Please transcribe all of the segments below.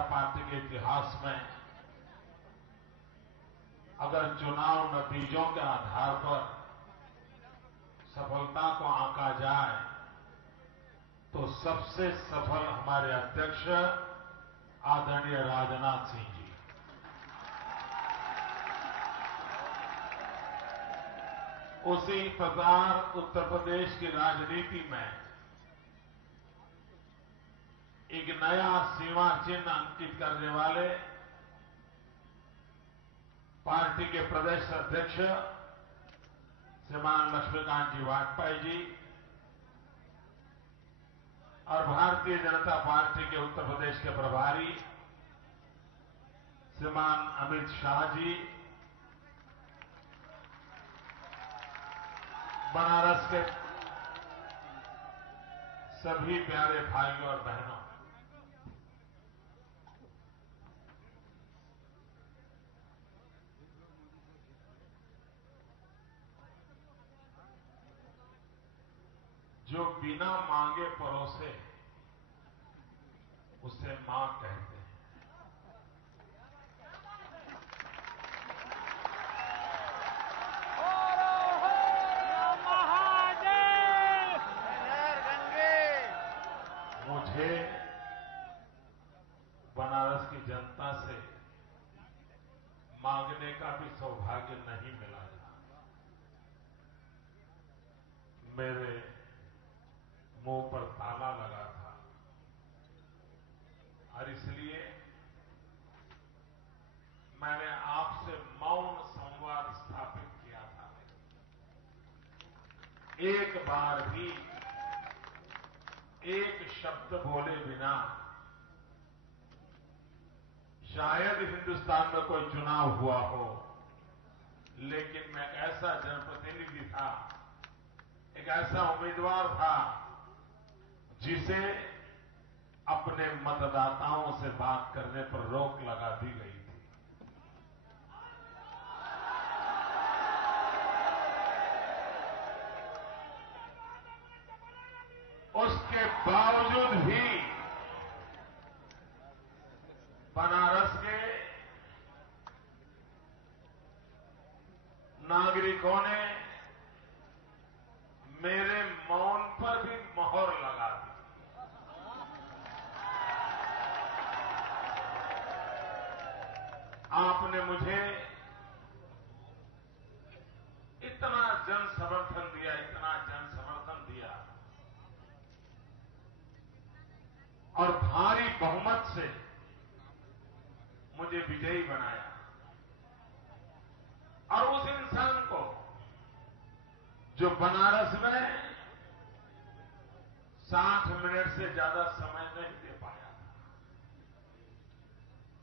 जनता party के इतिहास में अगर चुनाव नतीजों के आधार पर सफलता को आंका जाए तो सबसे सफल हमारे अध्यक्ष आदरणीय राजनाथ सिंह जी। उसी प्रकार उत्तर प्रदेश की राजनीति में एक नया सीमा चिन्ह अंकित करने वाले पार्टी के प्रदेश अध्यक्ष श्रीमान लक्ष्मीकांत जी वाजपेयी जी और भारतीय जनता पार्टी के उत्तर प्रदेश के प्रभारी श्रीमान अमित शाह जी, बनारस के सभी प्यारे भाइयों और बहनों, जो बिना मांगे परोसे उसे मां कहते हैं। मुझे बनारस की जनता से मांगने का भी सौभाग्य नहीं मिला था। मेरे मुंह पर ताला लगा था और इसलिए मैंने आपसे मौन संवाद स्थापित किया था। एक बार भी एक शब्द बोले बिना शायद हिंदुस्तान में कोई चुनाव हुआ हो, लेकिन मैं एक ऐसा जनप्रतिनिधि था, एक ऐसा उम्मीदवार था जिसे अपने मतदाताओं से बात करने पर रोक लगा दी गई थी। उसके बावजूद भी बनारस के नागरिकों ने मेरे मौन पर भी मोहर लगा दी। आपने मुझे इतना जन समर्थन दिया, इतना जन समर्थन दिया और भारी बहुमत से मुझे विजयी बनाया। और उस इंसान को जो बनारस में 60 मिनट से ज्यादा समय नहीं दे पाया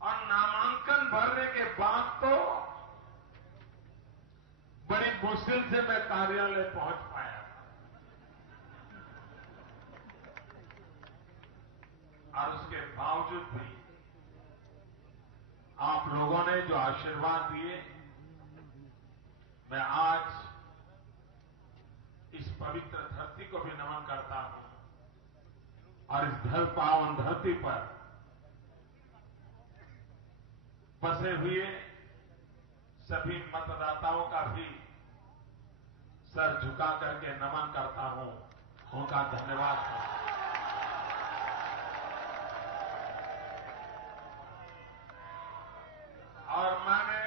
और नामांकन भरने के बाद तो बड़ी मुश्किल से मैं कार्यालय पहुंच पाया और उसके बावजूद भी आप लोगों ने जो आशीर्वाद दिए, मैं आज इस पवित्र धरती को भी नमन करता हूं और इस पावन धरती पर बसे हुए सभी मतदाताओं का भी सर झुका करके नमन करता हूं, उनका धन्यवाद करता हूं। और मैंने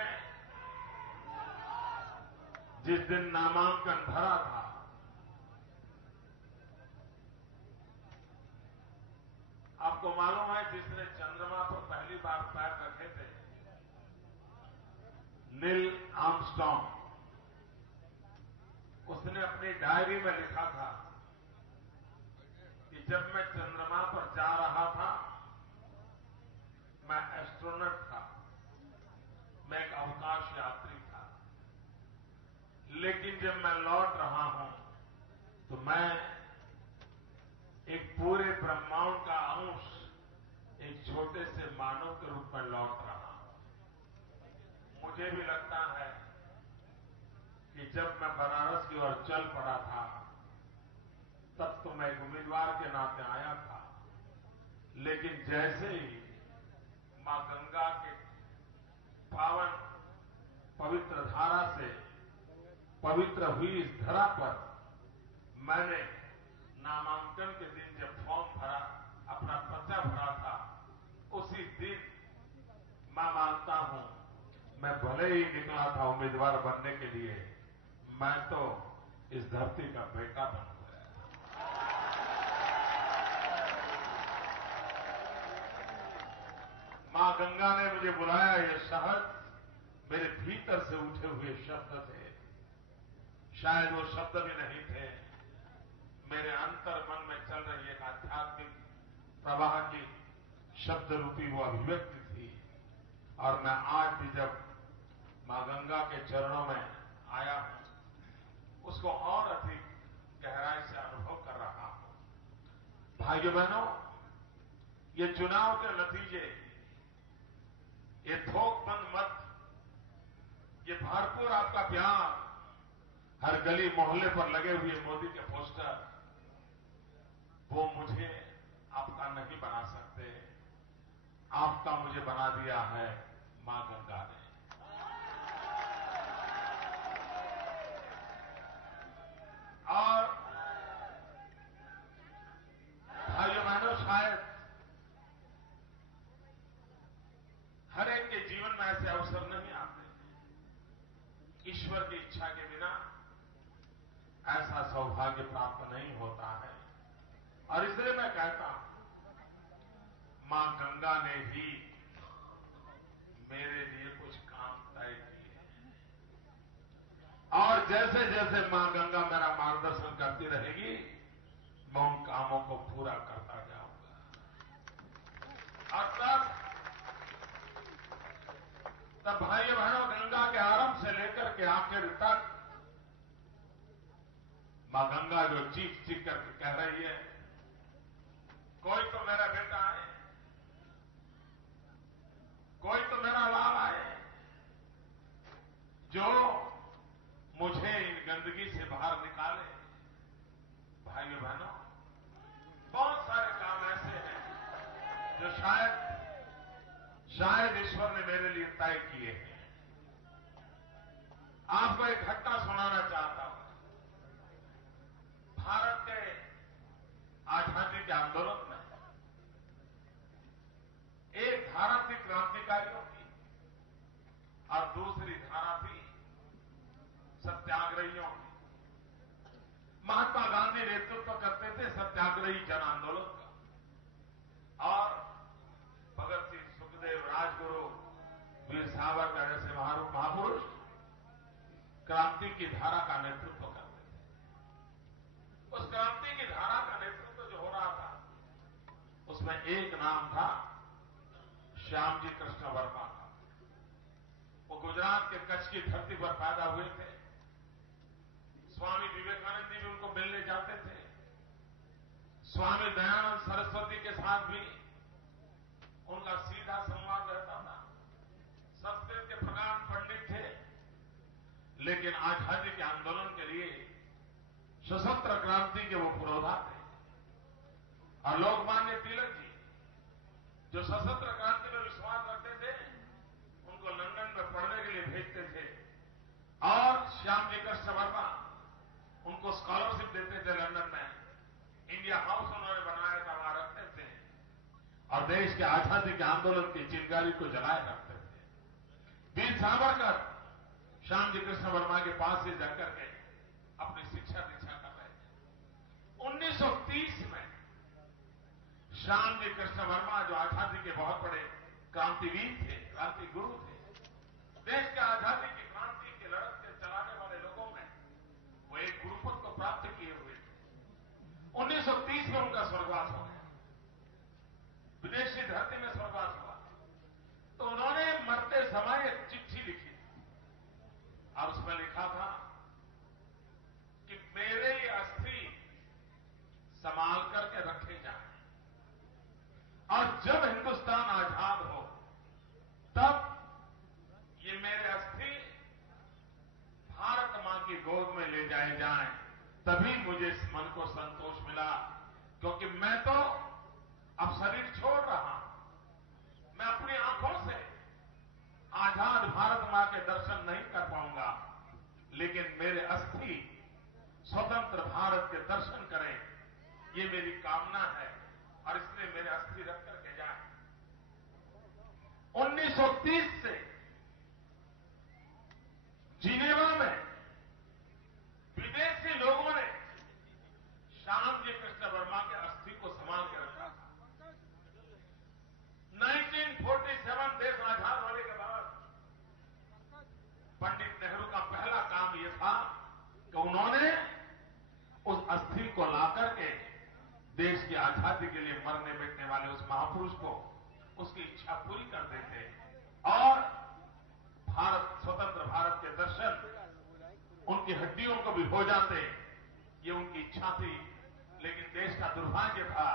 जिस दिन नामांकन भरा था, आपको मालूम है जिसने चंद्रमा पर पहली बार पैर रखे थे, नील आर्मस्ट्रांग, उसने अपनी डायरी में लिखा था कि जब मैं चंद्रमा पर जा रहा था, मैं एस्ट्रोनॉट था, मैं एक अवकाश यात्री था, लेकिन जब मैं लौट रहा हूं तो मैं एक पूरे ब्रह्मांड का अंश, एक छोटे से मानव के रूप में लौट रहा हूं। मुझे भी लगता है कि जब मैं बनारस की ओर चल पड़ा था, तब तो मैं एक उम्मीदवार के नाते आया था, लेकिन जैसे ही पवित्र धारा से पवित्र हुई इस धरा पर मैंने नामांकन के दिन जब फॉर्म भरा, अपना पर्चा भरा था, उसी दिन मैं मानता हूं, मैं भले ही निकला था उम्मीदवार बनने के लिए, मैं तो इस धरती का बेटा बन गया। मां गंगा ने मुझे बुलाया, ये शब्द मेरे भीतर से उठे हुए शब्द थे। शायद वो शब्द भी नहीं थे, मेरे अंतर मन में चल रही एक आध्यात्मिक प्रवाह की शब्द रूपी वो अभिव्यक्ति थी। और मैं आज भी जब मां गंगा के चरणों में आया हूं, उसको और अधिक गहराई से अनुभव कर रहा हूं। भाइयों बहनों, ये चुनाव के नतीजे, ये थोकबंद मत, ये भरपूर आपका प्यार, हर गली मोहल्ले पर लगे हुए मोदी के पोस्टर, वो मुझे आपका नहीं बना सकते। आपका मुझे बना दिया है मां गंगा ने। और भाइयों बहनों, शायद हर एक के जीवन में ऐसे अवसर नहीं आते। ईश्वर की इच्छा के बिना ऐसा सौभाग्य प्राप्त नहीं होता है। और इसलिए मैं कहता हूं, मां गंगा ने ही मेरे लिए कुछ काम तय किए, और जैसे जैसे मां गंगा मेरा मार्गदर्शन करती रहेगी, मैं उन कामों को पूरा करता जाऊंगा। और तब भाइयों बहनों, गंगा के आरंभ से लेकर के आखिर तक मां गंगा जो चीख चीख करके कह रही है, कोई तो मेरा बेटा है, कोई तो मेरा लाल आए, जो मुझे इन गंदगी से बाहर निकाले। भाइयों बहनों, बहुत सारे काम ऐसे हैं जो शायद ईश्वर ने मेरे लिए तय किए हैं। आपको एक घटना सुनाना चाहता हूं। भारत के आजादी के आंदोलन में एक धारा थी क्रांतिकारियों की और दूसरी धारा थी सत्याग्रहियों की। महात्मा गांधी नेतृत्व करते थे सत्याग्रही जन आंदोलन का, और भगत सिंह, सुखदेव, राजगुरु, वीर सावरकर जैसे महापुरुष क्रांति की धारा का नेतृत्व करते थे। उस क्रांति की धारा का नेतृत्व जो हो रहा था, उसमें एक नाम था श्यामजी कृष्ण वर्मा का। वो गुजरात के कच्छ की धरती पर पैदा हुए थे। स्वामी विवेकानंद जी भी उनको मिलने जाते थे। स्वामी दयानंद सरस्वती के साथ भी उनका सीधा संवाद रहता था। संस्कृत के प्रगाढ़ पंडित थे, लेकिन आजादी के आंदोलन के लिए सशस्त्र क्रांति के वो पुरोधा थे। और लोकमान्य तिलक जी, जो सशस्त्र क्रांति में विश्वास रखते थे, उनको लंदन में पढ़ने के लिए भेजते थे। और श्यामजी कृष्ण वर्मा उनको स्कॉलरशिप देते थे लंदन में। इंडिया हाउस उन्होंने बनाया था, वहां रखते थे, और देश के आजादी के आंदोलन की चिंगारी को जलाए रखते थे। वीर सावरकर श्यामजी कृष्ण वर्मा के पास से जाकर के अपनी शिक्षा दीक्षा कर रहे थे। 1930 में श्यामजी कृष्ण वर्मा, जो आजादी के बहुत बड़े क्रांतिवीर थे, क्रांति गुरु थे, देश के आजादी की क्रांति के लड़त के चलाने वाले लोगों में वो एक गुरुपद को प्राप्त किए हुए थे। 1930 में उनका स्वर्गवास हो गया, विदेशी धरती में स्वर्गवास हुआ। तो उन्होंने मरते समय एक चिट्ठी लिखी और उसमें लिखा था कि मेरे ये अस्थि संभाल करके रखे जाएं, और जब हिंदुस्तान आजाद हो तब ये मेरे अस्थि भारत मां की गोद में ले जाए जाएं। तभी मुझे इस मन को संतोष मिला, क्योंकि मैं तो अब शरीर छोड़ रहा हूं। मैं अपनी आंखों से आजाद भारत मां के दर्शन नहीं कर ये मेरी कामना है और इसलिए मेरे अस्थि रख करके जाए। 1930 से जिनेवा में विदेशी लोगों ने श्यामजी कृष्ण वर्मा के अस्थि को संभाल के रखा था। 1947 देश आजाद होने के बाद पंडित नेहरू का पहला काम यह था कि उन्होंने उस अस्थि को लाकर के देश की आजादी के लिए मरने बैठने वाले उस महापुरुष को उसकी इच्छा पूरी कर देते और भारत, स्वतंत्र भारत के दर्शन उनकी हड्डियों को भी हो जाते। ये उनकी इच्छा थी, लेकिन देश का दुर्भाग्य था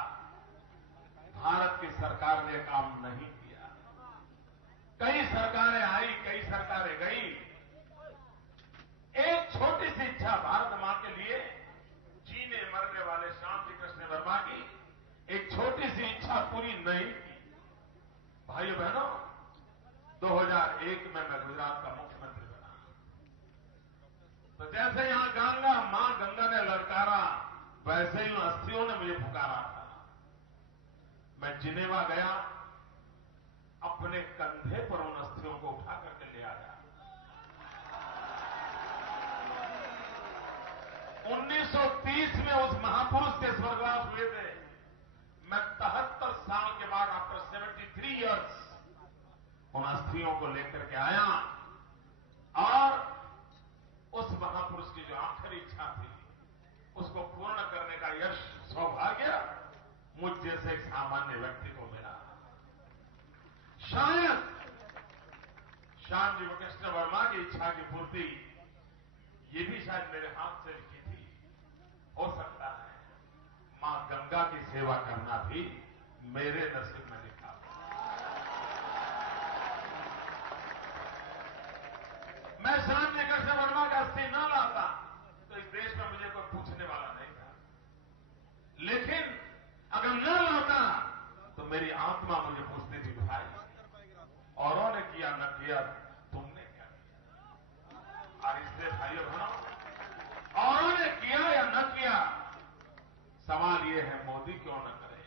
भारत की सरकार ने काम नहीं किया। कई सरकारें आई, कई सरकारें गई, एक छोटी सी इच्छा भारत मां के लिए जीने मरने वाले श्यामजी कृष्ण वर्मा की एक छोटी सी इच्छा पूरी नहीं की। भाइयों बहनों, 2001 में मैं गुजरात का मुख्यमंत्री बना, तो जैसे यहां गंगा मां गंगा ने ललकारा, वैसे ही उन अस्थियों ने मुझे पुकारा था। मैं जिनेवा गया, अपने कंधे पर उन अस्थियों को उठा करके ले आया। 1930 में उस महापुरुष के स्वर्गवास हुए थे। मैं 73 साल के बाद, आफ्टर 73 इयर्स, उन अस्थियों को लेकर के आया और उस महापुरुष की जो आखिरी इच्छा थी उसको पूर्ण करने का यश, सौभाग्य मुझ जैसे एक सामान्य व्यक्ति को मिला। शायद श्यामजी कृष्ण वर्मा की इच्छा की पूर्ति ये भी शायद मेरे हाथ से लिखी थी। हो सकता है मां गंगा की सेवा करना भी मेरे नसीब में लिखा। मैं श्यामजी कृष्ण वर्मा का अस्थि न लाता तो इस देश में मुझे कोई पूछने वाला नहीं था, लेकिन अगर न लाता तो मेरी आत्मा मुझे पूछती थी, भाई औरों ने किया न किया, तुमने क्या किया। और इसलिए भाइयों बहनों, औरों ने किया या न किया, सवाल यह है मोदी क्यों न करे।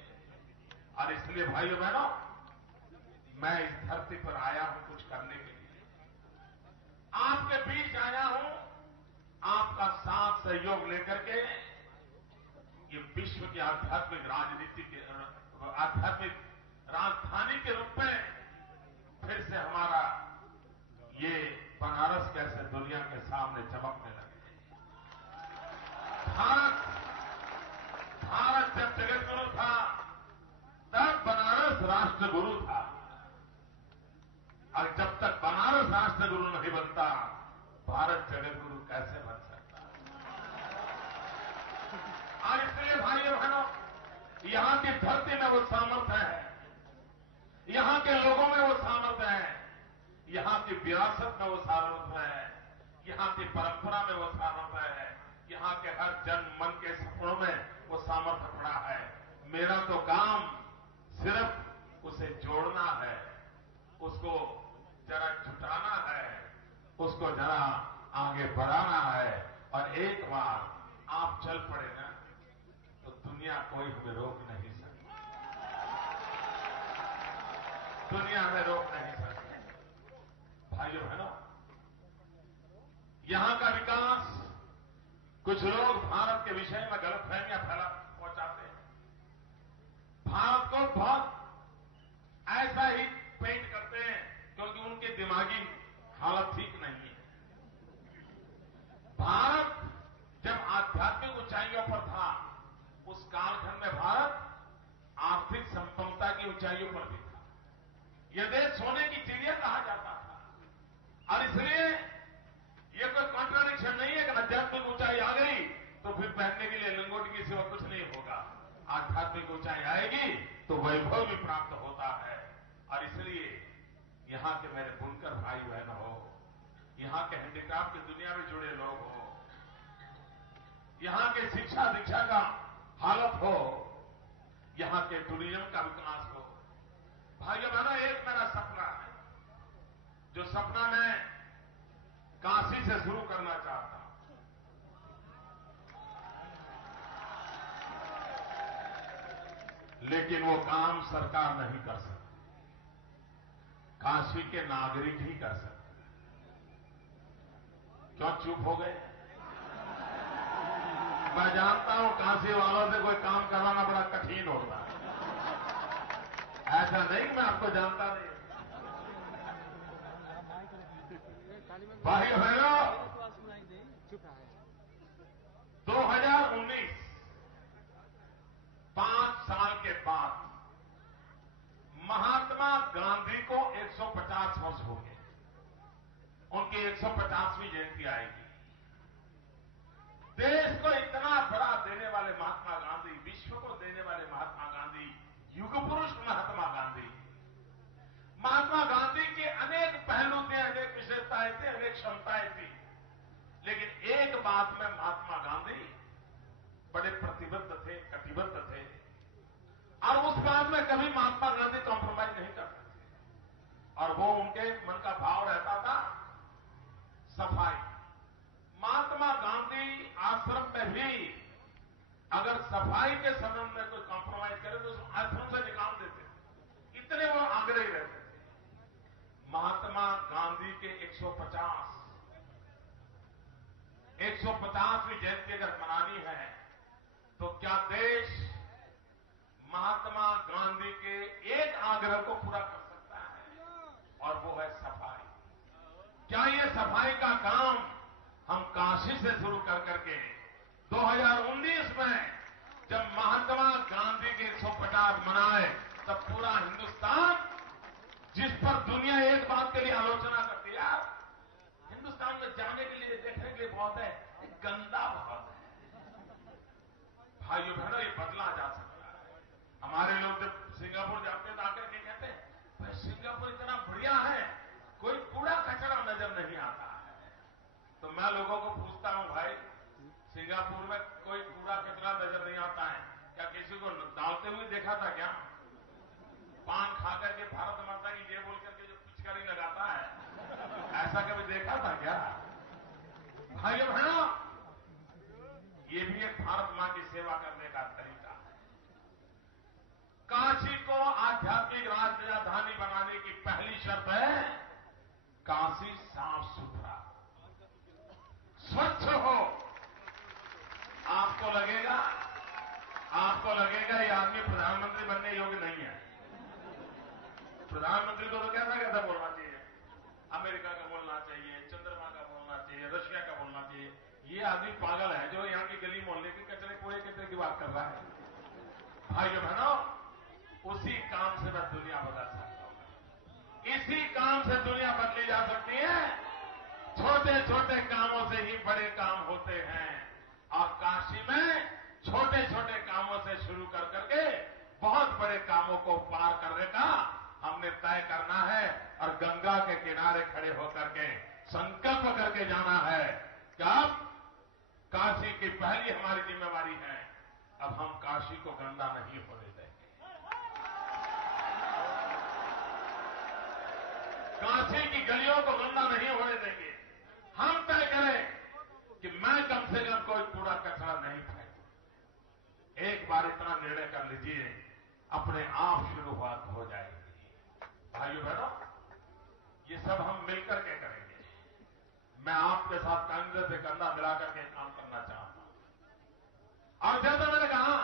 और इसलिए भाइयों बहनों, मैं इस धरती पर आया हूं कुछ करने के लिए, आपके बीच आया हूं आपका साथ सहयोग लेकर के ये विश्व की आध्यात्मिक राजनीति के, आध्यात्मिक राजधानी के रूप में फिर से हमारा ये बनारस कैसे दुनिया के सामने चमकने लगे। भारत जब जगत गुरु था तब बनारस राष्ट्र गुरु था, और जब तक बनारस राष्ट्र गुरु नहीं बनता, भारत जगत गुरु कैसे बन सकता। और इसलिए भाइयों बहनों, यहां की धरती में वो सामर्थ्य है, यहां के लोगों में वो सामर्थ्य है, यहां की विरासत में वो सामर्थ्य है, यहां की परंपरा में वो सामर्थ्य है, यहां के हर जन मन के सपनों में वो सामर्थ्य पड़ा है। मेरा तो काम सिर्फ उसे जोड़ना है, उसको जरा जुटाना है, उसको जरा आगे बढ़ाना है। और एक बार आप चल पड़े ना तो दुनिया कोई हमें रोक नहीं सकती, दुनिया हमें रोक नहीं सकती। भाइयों बहनों, यहां का विकास, कुछ लोग भारत के विषय में गलतफहमियां पहुंचाते हैं, भारत को बहुत ऐसा ही पेंट करते हैं क्योंकि उनकी दिमागी हालत ठीक नहीं है। भारत जब आध्यात्मिक ऊंचाइयों पर था, उस कालखंड में भारत आर्थिक संपन्नता की ऊंचाइयों पर भी था। यह देश सोने की चिड़िया कहा जाता था। और इसलिए यह कोई कॉन्ट्राडिक्शन नहीं है कि आध्यात्मिक ऊंचाई आ गई तो फिर पहनने के लिए लंगोटी के सिवा कुछ नहीं होगा। आध्यात्मिक ऊंचाई आएगी तो वैभव भी प्राप्त होता है। और इसलिए यहां के मेरे बुनकर भाई बहन हो, यहां के हैंडीक्राफ्ट की दुनिया में जुड़े लोग हो, यहां के शिक्षा दीक्षा का हालत हो, यहां के टूरिज्म का विकास हो। भाइयों बहनों, एक मेरा सपना है, जो सपना मैं काशी से शुरू करना चाहता हूं। लेकिन वो काम सरकार नहीं कर सकती, काशी के नागरिक ही कर सकते। क्यों चुप हो गए? मैं जानता हूं काशी वालों से कोई काम करवाना बड़ा कठिन होता है। ऐसा नहीं कि मैं आपको जानता नहीं। भाई बहनों, 2019 5 साल के बाद महात्मा गांधी को 150 वर्ष हो गए। उनकी 150वीं जयंती आएगी। देश को इतना बड़ा देने वाले महात्मा गांधी, विश्व को देने वाले महात्मा गांधी, युग पुरुष महात्मा गांधी। महात्मा गांधी के अनेक पहलू थे, अनेक विशेषताएं थी, अनेक क्षमताएं थी, लेकिन एक बात में महात्मा गांधी बड़े प्रतिबद्ध थे, कटिबद्ध थे, और उस बात में कभी महात्मा गांधी कॉम्प्रोमाइज नहीं करते थे। और वो उनके मन का भाव रहता था सफाई। महात्मा गांधी आश्रम में भी अगर सफाई के संबंध में कोई कॉम्प्रोमाइज करे तो उसको आश्रम से निकाल देते थे, इतने वो आग्रही रहते थे। महात्मा गांधी के 150वीं जयंती अगर मनानी है तो क्या देश महात्मा गांधी के एक आग्रह को पूरा कर सकता है, और वो है सफाई। क्या ये सफाई का काम हम काशी से शुरू कर करके 2019 में जब महात्मा गांधी के 150 मनाए तब पूरा हिंदुस्तान, जिस पर दुनिया एक बात के लिए आलोचना करती है, यार हिंदुस्तान में जाने के लिए, देखने के लिए बहुत है, गंदा बहुत है। भाइयों बहनों, ये बदला जा सकता है। हमारे लोग जब सिंगापुर जाते हैं तो आकर के कहते हैं, भाई सिंगापुर इतना बढ़िया है, कोई कूड़ा कचरा नजर नहीं आता है। तो मैं लोगों को पूछता हूं, भाई सिंगापुर में कोई कूड़ा कचरा नजर नहीं आता है, क्या किसी को डालते हुए देखा था क्या? पान खा करके भारत माता की जय बोल करके जो पिचकारी लगाता है, ऐसा कभी देखा था क्या? भाइयों बहनों, ये भी एक भारत मां की सेवा करने का तरीका है। काशी को आध्यात्मिक राजधानी बनाने की पहली शर्त है काशी साफ सुथरा, स्वच्छ हो। आपको लगेगा ये आदमी प्रधानमंत्री बनने योग्य नहीं है। प्रधानमंत्री को तो कैसा बोलना चाहिए, अमेरिका का बोलना चाहिए, चंद्रमा का बोलना चाहिए, रशिया का बोलना चाहिए। ये आदमी पागल है जो यहां की गली मोहल्ले के कचरे कूड़े कचरे की बात कर रहा है। भाइयों बहनों, उसी काम से मैं दुनिया बदल सकता हूं। इसी काम से दुनिया बदली जा सकती है। छोटे छोटे कामों से ही बड़े काम होते हैं, और काशी में छोटे छोटे कामों से शुरू कर करके बहुत बड़े कामों को पार करने का हमने तय करना है, और गंगा के किनारे खड़े होकर के संकल्प करके जाना है कि अब काशी की पहली हमारी जिम्मेवारी है, अब हम काशी को गंदा नहीं होने देंगे। काशी की गलियों को गंदा नहीं होने देंगे। हम तय करें कि मैं कम से कम कोई कूड़ा कचरा नहीं फेंकूं। एक बार इतना निर्णय कर लीजिए, अपने आप शुरुआत हो जाएगी। भाइयों बहनों, ये सब हम मिलकर के करेंगे। मैं आपके साथ कंधे से कंधा मिलाकर के काम करना चाहता हूं। और जैसा मैंने कहा,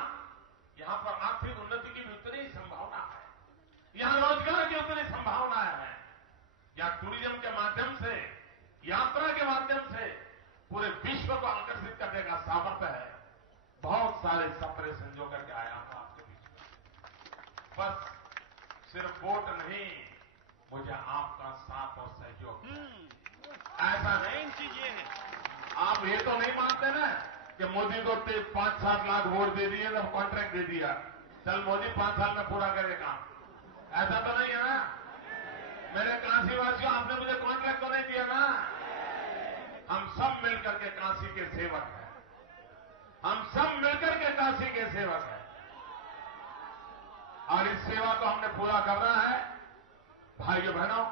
यहां पर आर्थिक उन्नति की भी उतनी ही संभावना है, यहां रोजगार की उतनी संभावनाएं हैं। यहां टूरिज्म के माध्यम से, यात्रा के माध्यम से पूरे विश्व को आकर्षित करने का सामर्थ्य है। बहुत सारे सपने संजो करके आया हूं आपके बीच में। बस सिर्फ वोट नहीं, मुझे आपका साथ और सहयोग चाहिए। ऐसा नहीं चीजें हैं। आप ये तो नहीं मानते ना कि मोदी को 5-7 लाख वोट दे दिए, तब कॉन्ट्रैक्ट दे दिया, चल मोदी 5 साल में पूरा करे काम। ऐसा तो नहीं है ना? मेरे काशीवासियों, आपने मुझे कॉन्ट्रैक्ट तो नहीं दिया ना? हम सब मिलकर के काशी के सेवक हैं। हम सब मिलकर के काशी के सेवक हैं, और इस सेवा को हमने पूरा करना है। भाइयों बहनों,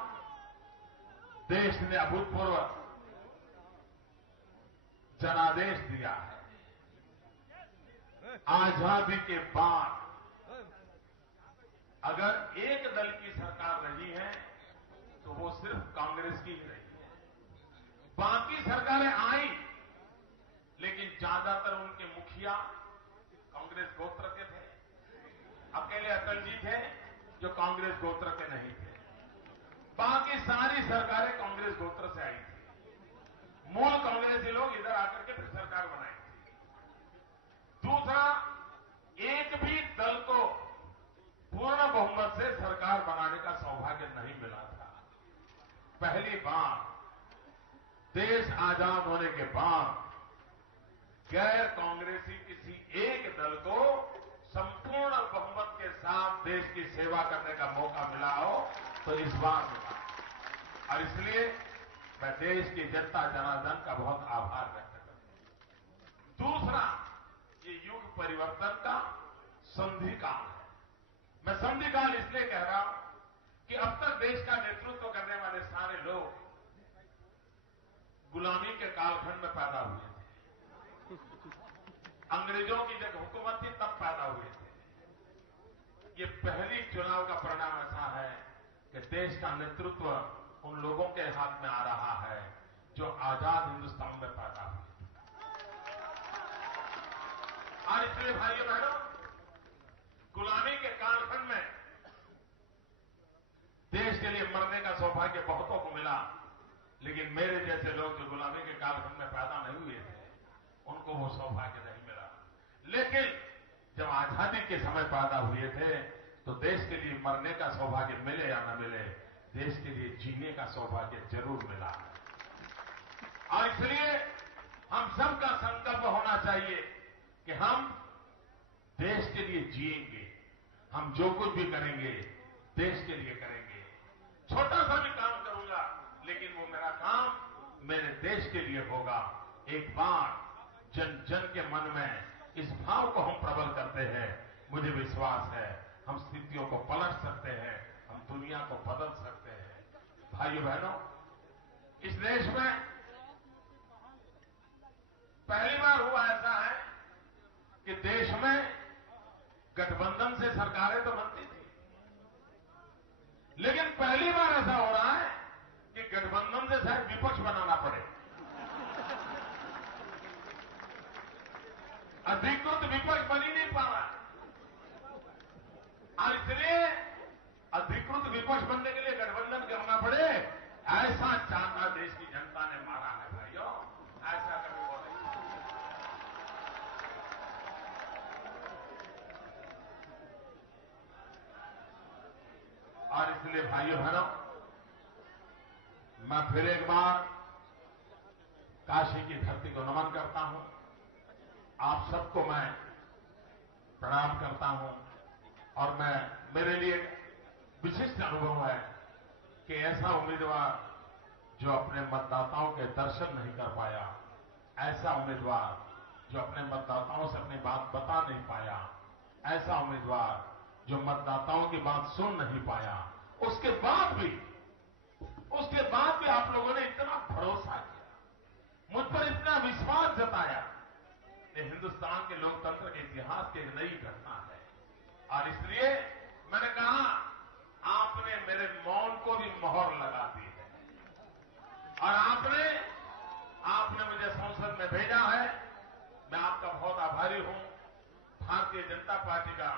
देश ने अभूतपूर्व जनादेश दिया है। आजादी के बाद अगर एक दल की सरकार रही है तो वो सिर्फ कांग्रेस की ही रही है। बाकी सरकारें आई, लेकिन ज्यादातर उनके मुखिया कांग्रेस गोत्र के थे। अकेले अटल जी थे जो कांग्रेस गोत्र के नहीं थे। बाकी सारी सरकारें कांग्रेस गोत्र से आई थी। मूल कांग्रेसी लोग इधर आकर के फिर सरकार बनाई थी। दूसरा, एक भी दल को पूर्ण बहुमत से सरकार बनाने का सौभाग्य नहीं मिला था। पहली बार देश आजाद होने के बाद गैर कांग्रेसी किसी एक दल को संपूर्ण बहुमत के साथ देश की सेवा करने का मौका मिला हो तो इस बार मिला। और इसलिए मैं देश की जनता जनार्दन का बहुत आभार व्यक्त करता हूं। दूसरा, ये युग परिवर्तन का संधि काल है। मैं संधि काल इसलिए कह रहा हूं कि अब तक देश का नेतृत्व करने वाले सारे लोग गुलामी के कालखंड में पैदा हुए थे। अंग्रेजों की जब हुकूमत थी तब पैदा हुए थे। ये पहली चुनाव का परिणाम ऐसा है कि देश का नेतृत्व उन लोगों के हाथ में आ रहा है जो आजाद हिंदुस्तान में पैदा हुए। और इसलिए भाइयों बहनों, गुलामी के कालखंड में देश के लिए मरने का सौभाग्य बहुतों को मिला, लेकिन मेरे जैसे लोग जो गुलामी के कालखंड में पैदा नहीं हुए थे उनको वो सौभाग्य नहीं मिला। लेकिन जब आजादी के समय पैदा हुए थे तो देश के लिए मरने का सौभाग्य मिले या न मिले, देश के लिए जीने का सौभाग्य जरूर मिला है। और इसलिए हम सबका संकल्प होना चाहिए कि हम देश के लिए जिएंगे। हम जो कुछ भी करेंगे देश के लिए करेंगे। छोटा सा भी काम करूंगा, लेकिन वो मेरा काम मेरे देश के लिए होगा। एक बार जन जन के मन में इस भाव को हम प्रबल करते हैं, मुझे विश्वास है हम स्थितियों को पलट सकते हैं, हम दुनिया को बदल सकते हैं। भाइयों बहनों, इस देश में पहली बार हुआ ऐसा है कि देश में गठबंधन से सरकारें तो बनती थी, लेकिन पहली बार ऐसा हो रहा है कि गठबंधन से शायद विपक्ष बनाना पड़े। अधिकृत विपक्ष बन ही नहीं पा रहा है। और इसलिए अधिकृत विपक्ष बनने के लिए गठबंधन करना पड़े, ऐसा चांदा देश की जनता ने मारा है भाइयों, ऐसा कभी हो नहीं। और इसलिए भाइयों बहनों, मैं फिर एक बार काशी की धरती को नमन करता हूं। आप सबको मैं प्रणाम करता हूं। और मेरे लिए विशिष्ट अनुभव है कि ऐसा उम्मीदवार जो अपने मतदाताओं के दर्शन नहीं कर पाया, ऐसा उम्मीदवार जो अपने मतदाताओं से अपनी बात बता नहीं पाया, ऐसा उम्मीदवार जो मतदाताओं की बात सुन नहीं पाया, उसके बाद भी आप लोगों ने इतना भरोसा किया, मुझ पर इतना विश्वास जताया। ये हिंदुस्तान के लोकतंत्र के इतिहास की एक नई घटना है। और इसलिए मैंने कहा, आपने मेरे मौन को भी मोहर लगा दी है और आपने मुझे संसद में भेजा है। मैं आपका बहुत आभारी हूं। भारतीय जनता पार्टी का,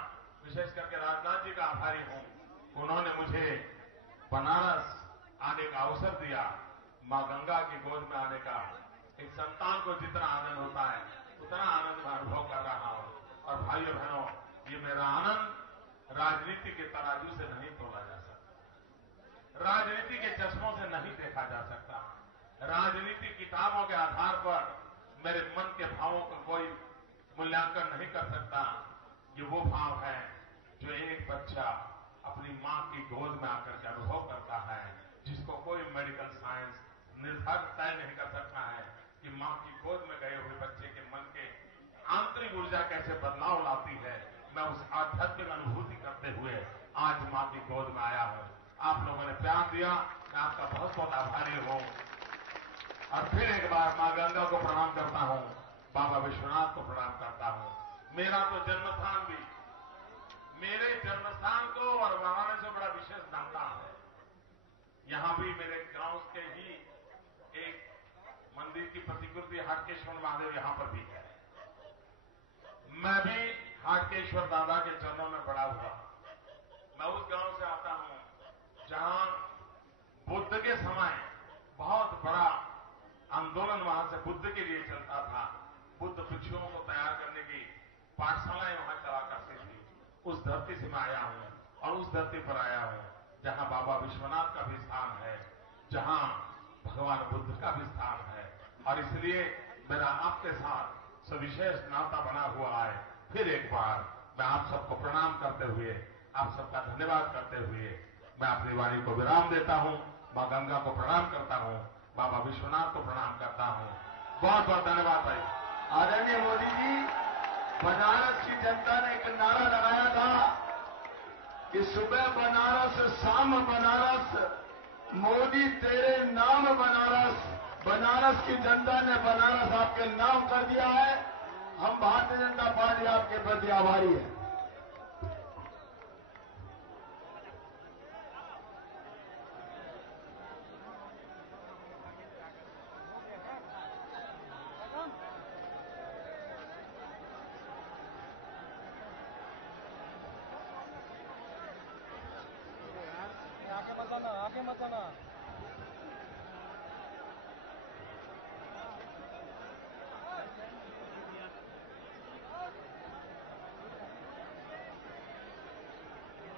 विशेष करके राजनाथ जी का आभारी हूं। उन्होंने मुझे बनारस आने का अवसर दिया। मां गंगा की गोद में आने का, एक संतान को जितना आनंद होता है उतना आनंद मैं अनुभव कर रहा हूं। और भाइयों बहनों, ये मेरा आनंद राजनीति के तराजू से नहीं तोला जा सकता, राजनीति के चश्मों से नहीं देखा जा सकता, राजनीति किताबों के आधार पर मेरे मन के भावों का कोई मूल्यांकन नहीं कर सकता। ये वो भाव है जो एक बच्चा अपनी मां की गोद में आकर के अनुभव करता है, जिसको कोई मेडिकल साइंस निर्धारित तय नहीं कर सकता है कि मां की गोद में गए हुए बच्चे के मन के आंतरिक ऊर्जा कैसे बदलाव लाती है। मैं उस आध्यात्मिक अनुभूति करते हुए आज मां की गोद में आया हूं। आप लोगों ने प्यार दिया, मैं आपका बहुत बहुत आभारी हूं। और फिर एक बार मां गंगा को प्रणाम करता हूं, बाबा विश्वनाथ को प्रणाम करता हूं। मेरा तो जन्मस्थान भी मेरे जन्मस्थान को और वाराणसी से बड़ा विशेष नाता है। यहां भी मेरे गांव के ही एक मंदिर की प्रतिकृति हाटकेश्वर महादेव यहां पर भी है। मैं भी हाटकेश्वर दादा के चरणों में पड़ा हुआ। मैं उस गांव से आता हूं जहां बुद्ध के समय बहुत बड़ा आंदोलन वहां से बुद्ध के लिए चलता था। बुद्ध भिक्षुओं को तैयार करने की पाठशालाएं वहां चला करती थी। उस धरती से मैं आया हूं और उस धरती पर आया हूं जहां बाबा विश्वनाथ का भी स्थान है, जहां भगवान बुद्ध का भी स्थान है। और इसलिए मेरा आपके साथ सविशेष नाता बना हुआ है। फिर एक बार मैं आप सबको प्रणाम करते हुए, आप सबका धन्यवाद करते हुए मैं अपनी वाणी को विराम देता हूं। मां गंगा को प्रणाम करता हूं, बाबा विश्वनाथ को प्रणाम करता हूं। बहुत बहुत धन्यवाद भाई। आदरणीय मोदी जी, बनारस की जनता ने एक नारा लगाया था कि सुबह बनारस, शाम बनारस, मोदी तेरे नाम बनारस। बनारस की जनता ने बनारस आपके नाम कर दिया है। हम भारतीय जनता पार्टी आपके प्रति आभारी है। आगे मत आना, आगे मत आना।